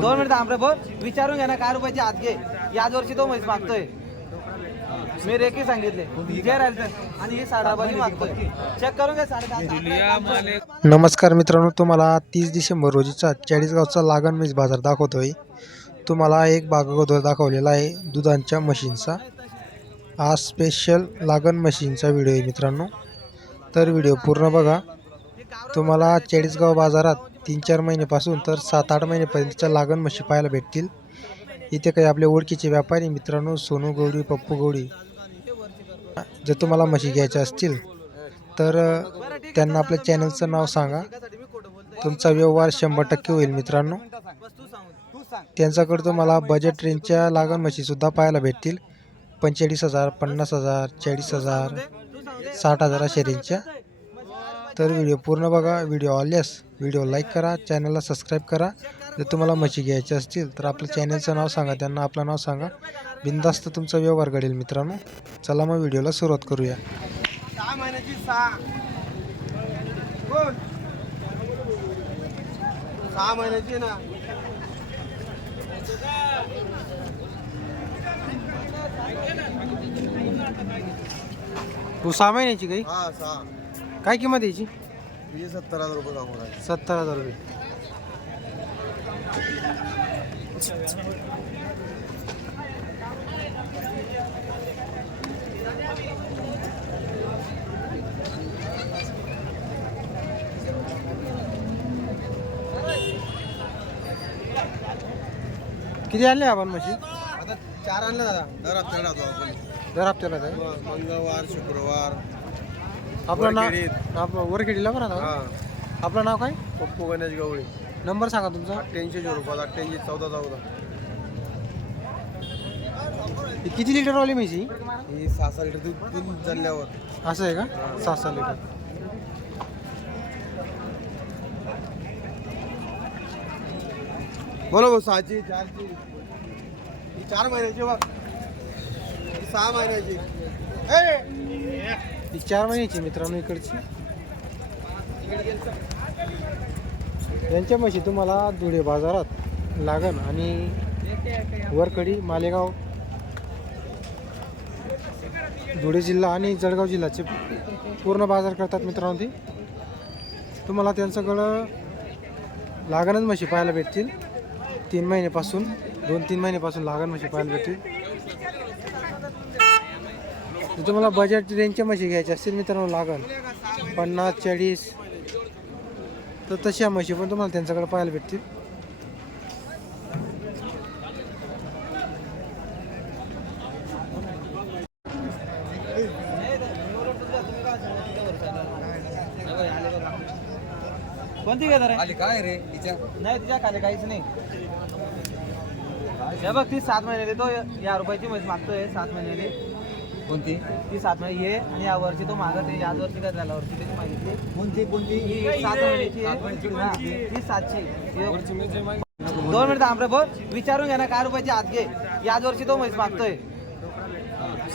दोन मिनिट थांब रे भाऊ. विचारून घ्या ना काय रुपयाची हात घे. याच वर्षी तो म्हैस मागतोय. मी रेकी सांगितले. जे राहील. आणि ही साडेबाजी मागतोय. चेक करून घ्या साडे नमस्कार मित्रांनो तुम्हाला तीस डिसेंबर रोजीचा चाळीसगावचा लागण म्हैस बाजार दाखवतोय. तुम्हाला एक भाग अगोदर दाखवलेला आहे दुधांच्या मशीनचा. हा स्पेशल लागण मशीनचा व्हिडिओ आहे मित्रांनो. तर व्हिडिओ पूर्ण बघा. तुम्हाला चाळीसगाव बाजारात तीन चार महिन्यापासून तर सात आठ महिन्यापर्यंतच्या लागण म्हशी पाहायला भेटतील. इथे काही आपले ओळखीचे व्यापारी मित्रांनो सोनू गौडी पप्पू गौडी जर तुम्हाला म्हशी घ्यायच्या असतील तर त्यांना आपल्या चॅनलचं नाव सांगा. तुमचा व्यवहार शंभर टक्के होईल मित्रांनो. त्यांच्याकडे तुम्हाला बजेट रेंजच्या लागण म्हशीसुद्धा पाहायला भेटतील. पंचेचाळीस हजार पन्नास हजार चाळीस हजार साठ हजार अशा रेंजच्या तर व्हिडिओ पूर्ण बघा व्हिडिओ आवडल्यास व्हिडिओ लाईक करा चॅनलला सबस्क्राईब करा. जर तुम्हाला म्हशी घ्यायची असतील तर आपल्या चॅनलचं नाव सांगा त्यांना आपलं नाव सांगा. बिनधास्त तुमचा व्यवहार घडेल मित्रांनो. चला मग व्हिडिओला सुरुवात करूया. सहा महिन्याची सहा. कोण? सहा महिन्याची ना. तू सहा महिन्याची काही हा सहा. काय किंमत याची? तिचे सत्तर हजार रुपये सांगू राहिले सत्तर हजार रुपये. किती आणले आपण म्हशी? आता चार आणलं दादा. दर हप्त्याला राहतो आपण. दर हप्त्याला काय मग मंगळवार शुक्रवार. आपलं नाव. आपलं वरखेडीला बरं हा. आपलं नाव काय? पप्पू गणेश गवळी. नंबर सांगा तुमचा. अठ्ठ्याऐंशी झिरो पाच अठ्ठ्याऐंशी चौदा चौदा. ही किती लिटर वाली म्हशी ही? सहा सहा लिटर दूध दूध जल्ल्यावर असं आहे का? सहा सहा लिटर बोला भाऊ सहाची चारची. ही चार महिन्याची बघ. ही सहा महिन्याची. ए! ही चार महिन्याची मित्रांनो इकडची. यांच्या म्हशी तुम्हाला धुळे बाजारात लागण आणि वरकडी मालेगाव धुळे जिल्हा आणि जळगाव जिल्ह्याचे पूर्ण बाजार करतात मित्रांनो ती. तुम्हाला त्यांच्याकडं लागणच म्हशी पाहायला भेटतील. तीन महिन्यापासून दोन तीन महिन्यापासून लागण म्हशी पाहायला भेटतील. जर तुम्हाला बजेट रेंजच्या म्हशी घ्यायच्या असतील मित्रांनो लागण पन्नास चाळीस. तर तशा म्हशी पण तुम्हाला त्यांच्याकडे पाहायला भेटतील. कोणती घेणार आहे? काय रे? तिच्या. नाही तिच्या खाली काहीच नाही. हे बघ ती सात महिन्याली तो या रुपयाची म्हैस मागतोय सात महिन्याली कोणती? ती सात महिने ये आणि या वर्षी तो मागत आहे याच वर्षी काय झाला वर्षी त्याची मागितली. कोणती कोणती? ही सात महिन्याची आहे. हा, ती सातशे. दोन मिनिट थांब रे भाऊ. विचारून घ्या ना काय रुपयाची हात घे. याच वर्षी तो म्हैस मागतोय.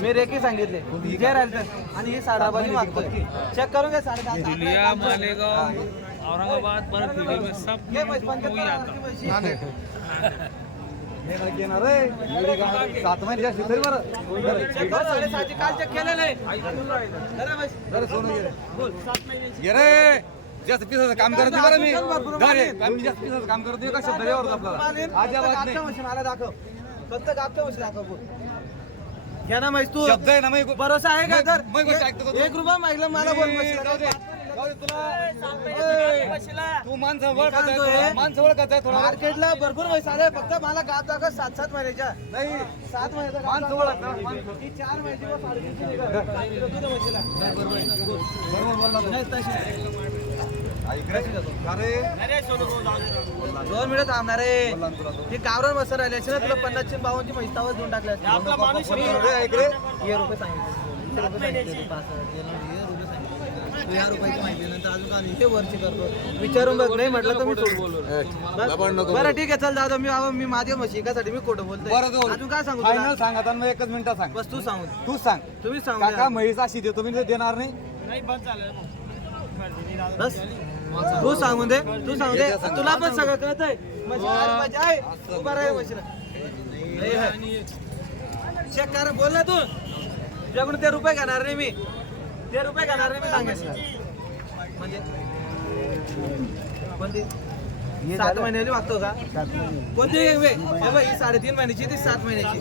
मी रेकी सांगितले. जे राहील. आणि ही साडेबाजी मागतोय. चेक करून घ्या साडे दिल्लिया मालेगांव औरंगाबाद में सब आहे. सात महिने जास्त तरी बरं. रे. पिसाचं काम करत नाही बरं मी. भरपूर जा रे, आम्ही जास्त पिसाचं काम करत नाही आपल्याला. मला दाखव. फक्त दाखव घ्या ना म्हैस तू. शब्द आहे ना भरोसा आहे का तर? एक रुपया मागला मला बोल तू माणसं ओळखत. माणसं ओळखत आहे थोडा. मार्केटला भरपूर म्हैस आले फक्त मला गाब दाखव सात सात महिन्याच्या. नाही. सात महिन्याचा माणसं दाखव. ओळख ना, माणसं. ही चार महिन्याची. बरोबर. बोलला तू. दोन मिनिट थांबणार आहे. तो. ती गावरान मस्त राहिली असेल ना तुला पन्नासशे बावनची म्हैसावर देऊन टाकल्या रुपये सांगितले. ये रुपयाची माहिती नंतर अजून वरची करतो. विचारून बघ नाही म्हटलं तर मी नको बरं ठीक आहे चल दादा मी बाबा मी माझ्या म्हशीकासाठी मी खोटं बरं बोलतोय तो अजून काय सांगू फायनल तुला सांगा आता मग एकच मिनिटात सांग. बस तू सांगू. तू सांग. तुम्ही सांगू काका द्या. म्हैस अशी देतो मी देणार नाही? बस. तू सांगून दे तू सांगू दे. तुला पण सगळं रुपयाची आहे उभा राहा. चेक कर बोल ना तू. तुझ्याकडून ते रुपये घेणार नाही मी. ते रुपये घेणार नाही मी सांगायचं. म्हणजे? कोणती? सात महिन्याची मागतो का? कोणती हे साडेतीन महिन्याची ती सात महिन्याची.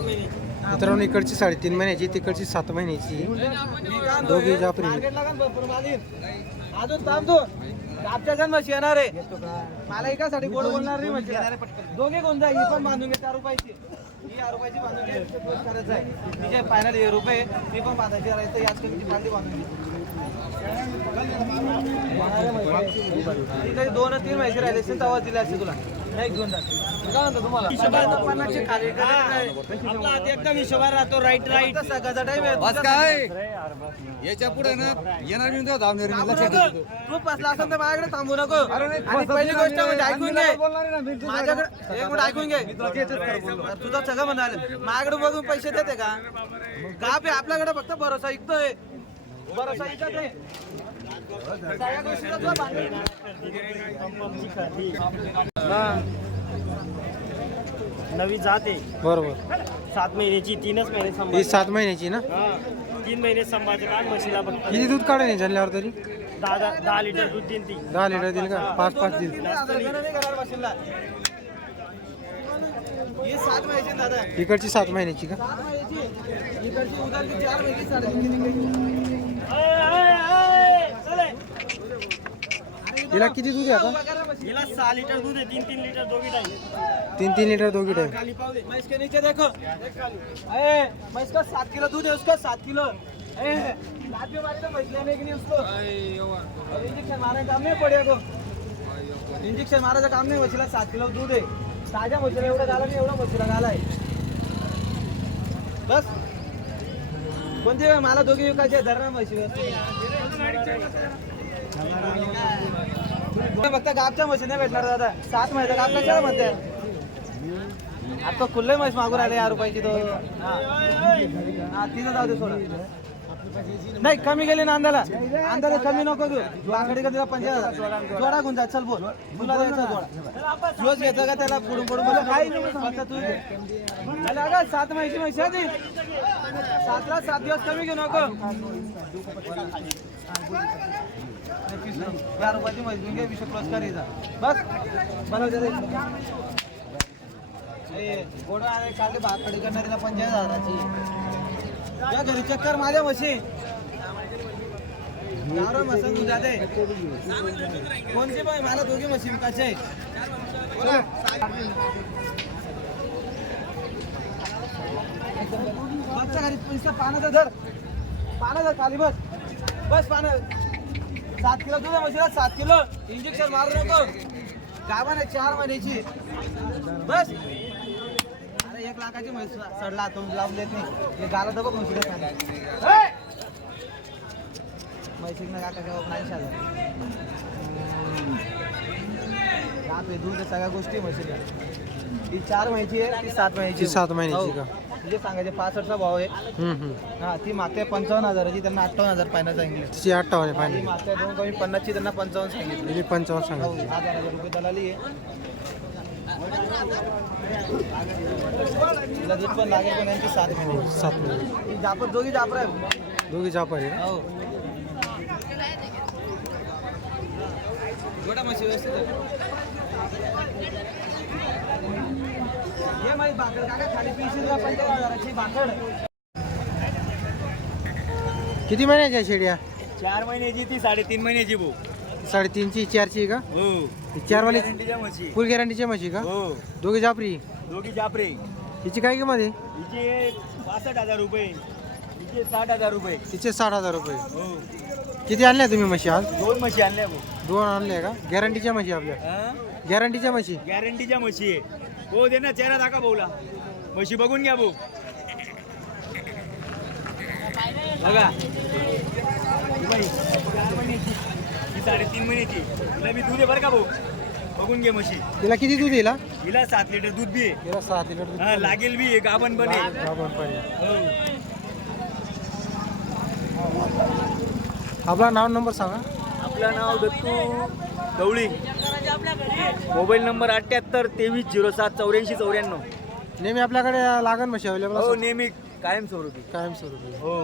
मित्रांनो इकडची साडेतीन महिन्याची तिकडची सात महिन्याची. दोघी येईल? अजून थांब तू. आपच्या जण म्हशी येणार आहे. मला एकासाठी गोड बोलणार नाही म्हणजे दोघे कोण जाईल ही पण बांधून घे त्या रुपयाची. ही या रुपयाची बांधून करायचं आहे. मी जे फायनल हे रुपये ती पण बांधायची राहायचं याच कमीची फांदी बांधून दोन तीन माहिती राहिले असतील तेव्हा दिले असते तुला. आपला एकदम हिशोबात राहतो राईट राईट सकाळचा टाइम आहे बस काय? याच्यापुढे ना येणार मी धावणार. तू फसला असेल तर माझ्याकडे थांबू नको. आणि पहिली गोष्ट म्हणजे ऐकून घे. बोलणार नाही ना, मी तुझं- माझ्याकडे एक मिनिट ऐकून घे. तुझं सगळं म्हणाल माझ्याकडे बघून पैसे देते का? का आपल्याकडे फक्त भरोसा ऐकतोय भरोसा ऐकत आहे सगळ्या गोष्टीला तुला बांधील. नवी जाते बरोबर. सात महिन्याची तीनच महिने ही सांभाळते सात महिन्याची ना? हा. तीन महिने सांभाळते लहान म्हशीला फक्त किती दूध काढा नाही झाल्यावर तरी? दहा दहा दहा लिटर दूध देईन ती. दहा लिटर दिल का? पाच पाच दिल तीन हजार रुपयानं नाही. करणार मशीनला. ही सात महिन्याची आहे. दादा इकडची सात महिन्याची का? सात महिन्याची तिला किती दूध आहे आता. हिला सहा लिटर दूध आहे तीन तीन लिटर दोघी टाइम तीन तीन लिटर दोघी टाइम खाली पाव दे. मैं इसके नीचे देखो. सात किलो दूध है उसका सात किलो. ए, लात में मारी तो मछली लेने के लिए उसको. और इंजेक्शन मारने काम नहीं पड़ेगा को. इंजेक्शन मारायचं काम नाही म्हशीला सात किलो दूध आहे ताज्या म्हशीला एवढं घाला नाही एवढं म्हशीला घालाय बस. कोणते मला दोघी विकायचे धरणा म्हशी फक्त गापच्या म्हशी नाही भेटणार दादा. सात महिने गाप कशाला म्हणते. आता खुल्ले म्हैस मागून आले या रुपयाची तो. हा. तिथं जाऊ दे सोडा. नाही कमी गेली ना अंदाला. अंदाला कमी नको घेऊ. बाकडे का तिला पंचायत जोडा गुंजा चल बोल. तुला द्यायचा जोडा रोज घेतो का त्याला पुढून पुढून? बोल काही फक्त तू. घे. अरे अगं सात माहिती म्हशी सातला सात दिवस कमी घेऊ नको. या रुपयाची म्हैस घ्या विषय प्लस करायचा बस बनवते गोडा आणि पंचायत हजाराची या घरी चक्कर माझ्या म्हशी गावरा मसन कोणती पण मला दोघी म्हशी विकायचे आहे. घरी पैसा पाण्याचा धर पानं धर खाली बस. बस पानं सात किलो तुझ्या म्हशीला सात किलो. इंजेक्शन मारू नको. गावाने चार महिन्याची. बस. अरे एक लाखाची म्हैस सडला तो लावून देत नाही. गाला तर बघ म्हशीला सांगा म्हैसिकनं काका जबाब नाही आहे दूध सगळ्या गोष्टी म्हशीला. ही चार महिन्याची आहे ती सात महिन्याची ती सात महिन्याची हो. का? तुझे सांगायचे पासष्टचा भाव आहे. हम्म, हम्म. हा ती मागते पंचावन्न हजाराची त्यांना अठ्ठावन्न हजार फायनल सांगितले. तिची अठ्ठावन्न ती फायनल मागते दोन कमी पन्नासची त्यांना पंचावन्न सांगितले. तिची पंचावन्न हो, सांगा हजार हजार रुपये दलाली आहे. तिला दूध पण लागेल पण यांची सात ही जापर दोघी जापर आहे दोघी जापार आहे का? हो. गोडा म्हशी व्यवस्थित आहे. ये माहिती भाकड काका खाली तीनशे रुपया पंचावन्न हजाराची भाकड किती महिन्याची आहे शेड्या? चार महिन्याची ती साडेतीन महिन्याची भाऊ. साडेतीनची चारची आहे का? हो. ही चारवाली गॅरंटीच्या म्हशी. फुल गॅरंटीची म्हशी का? हो. दोघी जापरी? दोघी जापरे. हिची काय किंमत आहे? हिचे पासष्ट हजार रुपये. हिचे साठ हजार रुपये. तिचे साठ हजार रुपये. हो. किती आणल्या तुम्ही म्हशी आज? दोन म्हशी आणल्या भाऊ. दोन आणल्या का? गॅरंटीच्या म्हशी आपल्या. गॅरंटीच्या म्हशी? गॅरंटीच्या म्हशी आहे. हो दे ना चेहरा दाखवा भाऊला. म्हशी बघून घ्या भाऊ. बघा. ही साडेतीन महिन्याची. हिला मी दूध आहे बरं का भाऊ. बघून घे म्हशी. तिला किती दूध येईल? हिला? सात लिटर दूध बी आहे. तिला सात लिटर दूध हा लागेल बी आहे गाभण पण आहे. गाभण पण आहे. हो. आपला नाव नंबर सांगा. आपलं नाव दत्तू गवळी मोबाईल नंबर अठ्ठ्याहत्तर तेवीस झिरो सात चौऱ्याऐंशी चौऱ्याण्णव. नेहमी आपल्याकडे लागण म्हशी अवेलेबल हो नेहमी कायम स्वरूपी कायमस्वरूपी. हो.